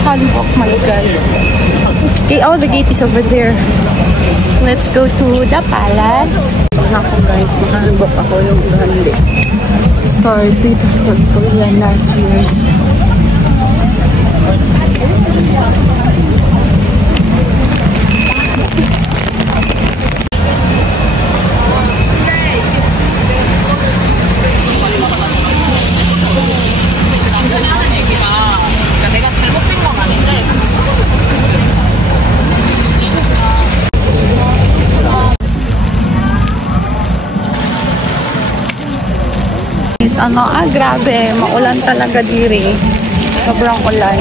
Hanbok, my God. Okay, oh, the gate is over there. So let's go to the palace. Ako guys, nakahanbok ako yung grande. Started because Korean years. Ano, grabe, maulan talaga diri. Sobrang ulan.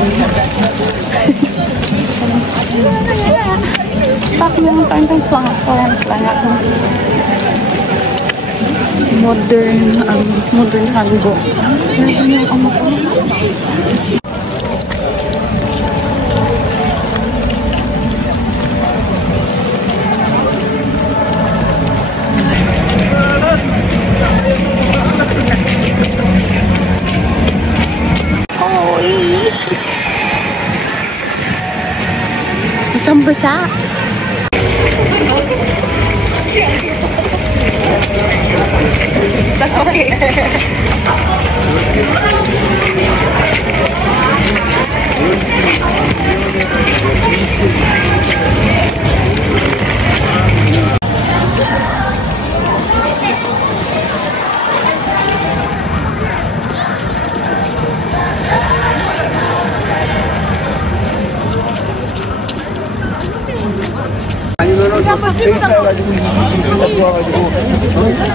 Pak yung kantang platforms lang ako. Modern hanbok. Basang-basa. Okay.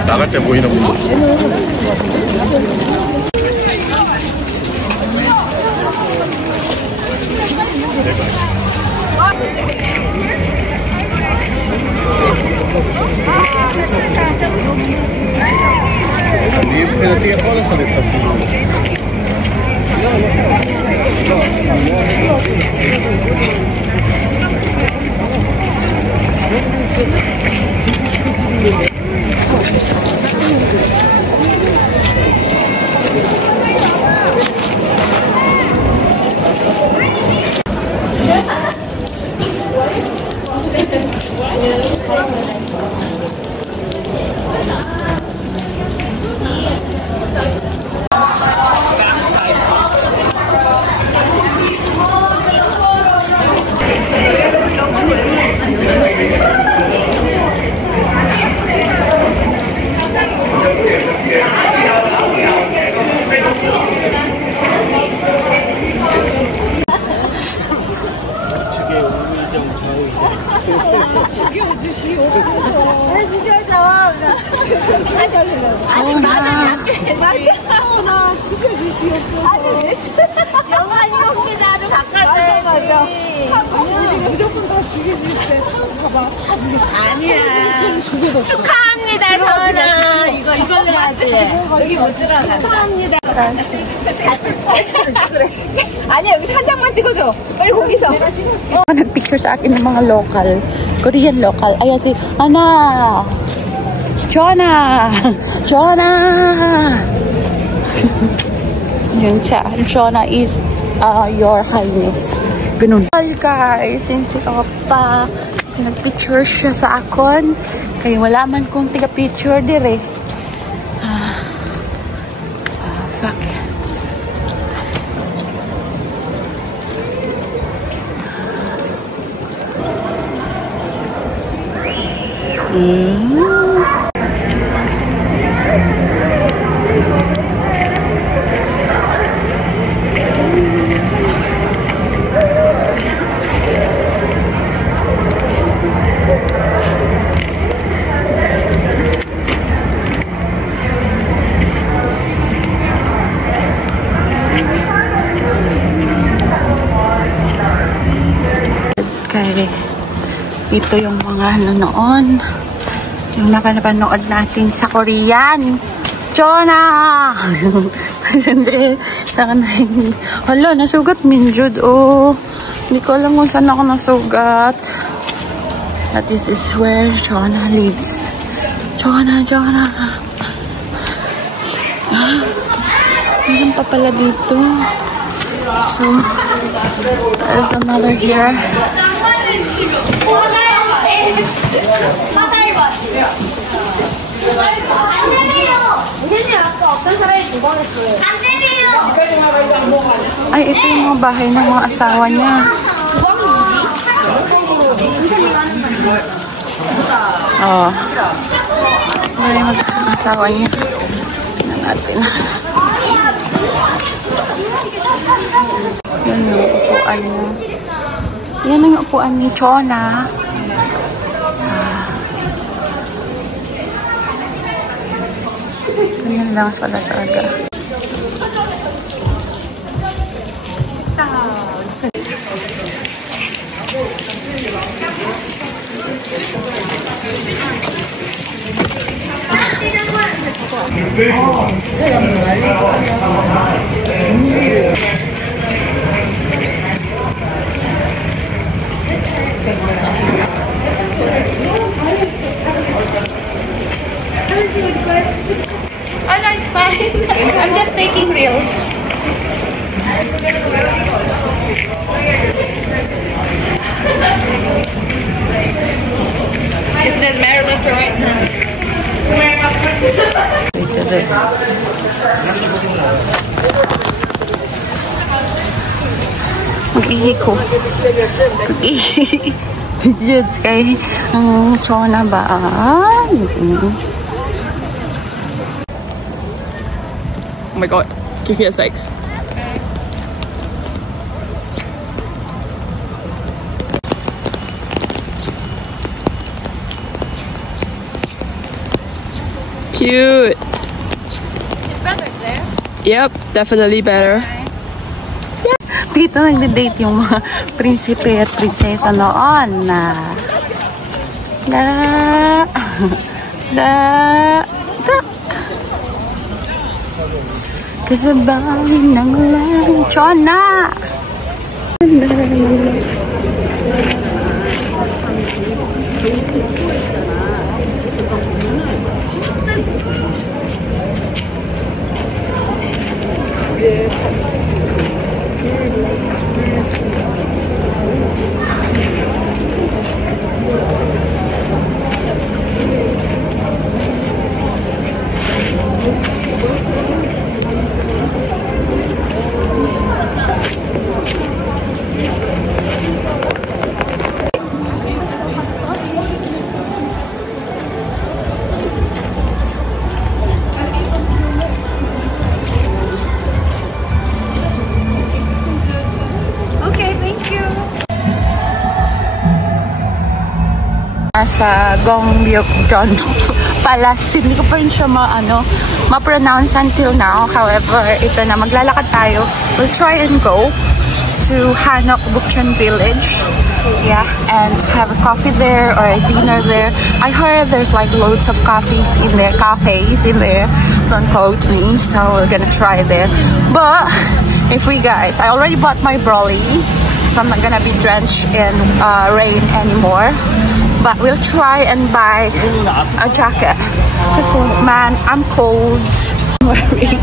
나갈 때 보이는 거. 전화 죽여주시옵소서. 영환이옵니다를 바꿨어요. 맞아. 무조건 다 죽여주세요. 봐봐. 아니야. 축하합니다, 전화. 이걸로 해야지. 여기 못 들어가. 축하합니다. 아니야, 여기서 한 장만 찍어줘. 빨리 거기서. Nag-picture sa akin ng mga local, Korean local. Ayan si Ana. Jonah! Jonah! Yun siya. Jonah is your highness. Ganun. Hi guys, yung si Opa. Nag-picture siya sa akon. Kaya wala man kong tiga-picture dire. Fuck. Ito yung mga noon. Yung napanood natin sa Korean. Jonah! Hala, nasugat minjud. Oh, hindi ko alam kung saan ako nasugat. But this is where Jonah lives. Jonah. Meron pa pala dito. So, There's another here. Ay, ito yung mga bahay ng mga asawa niya. Oh. Ito yung mga asawa niya. Tignan natin. Yan yung upuan niya. Yan yung upuan ni Chona. Ganyan lang sila sa aga. Oh, no, it's fine. I'm just taking reels. It's the Maryland right now. Mag-ihi ko. Mag-ihi. Jud kay Chona ba? Oh my god, give me a sec. Cute. It's better there. Yep, definitely better. Dito nagde-date yung mga prinsipe at prinsesa noon na kasabay ng Chona. Sa Gyeongbyuk-Jeon Palace. Hindi ko pa rin siya ma-pronounce until now. However, ito na, maglalakad tayo. We'll try and go to Hanok Bukchon Village. Yeah, and have a coffee there or a dinner there. I heard there's like loads of cafes in there. Don't quote me. So we're gonna try there. But if we guys, I already bought my brolly, so I'm not gonna be drenched in rain anymore. But we'll try and buy a jacket. Kasi man, I'm cold. I'm wearing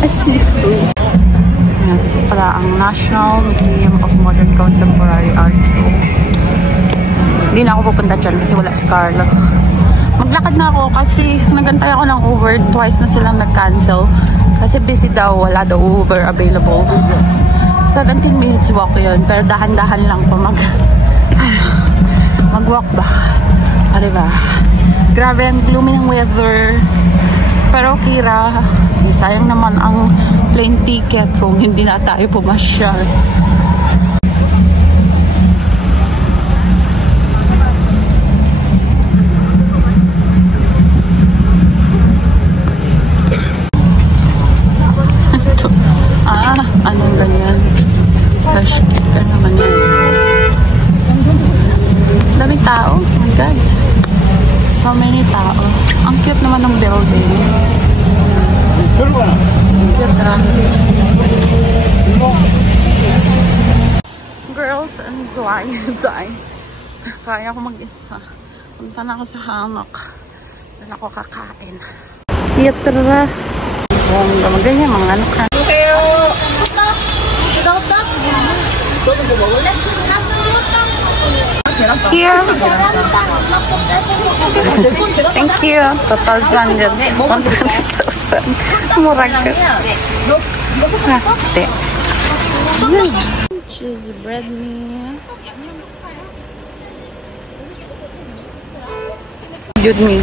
a seafood. Ito pala ang National Museum of Modern Contemporary Art. So, hindi na ako pupunta dyan kasi wala si Carlo. Maglakad na ako kasi nagantay ako ng Uber. Twice na silang nag-cancel. Kasi busy daw, wala daw Uber available. 17 minutes walk yun. Pero dahan-dahan lang po mag-walk ba? Diba? Grabe ang gloomy ng weather. Pero okay ra. Sayang naman ang plane ticket kung hindi na tayo pumasyal. Anong ganyan? Fresh ka naman yan. Daming tao. Oh my God. So many tao. Ang cute naman ng building. Cute ra. Girls and guys. Kaya ako mag-isa. Punta na ako sa Hanok. Doon ako kakain. Cute ra. Ganyan mga ano ka. Here. Thank you. 2,000. 100,000. Murag. Ate. Cheese bread me. Good me.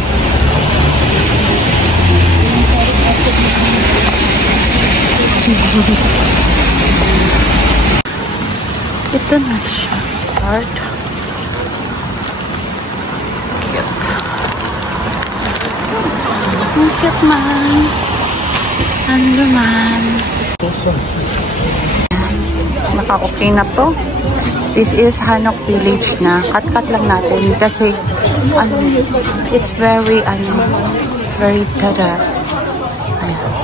Ito na siya. Start. Cute. Ang cute man. Ano man. Naka-okay na to. This is Hanok Village na. Cut-cut lang natin kasi it's very very tada. Ayan.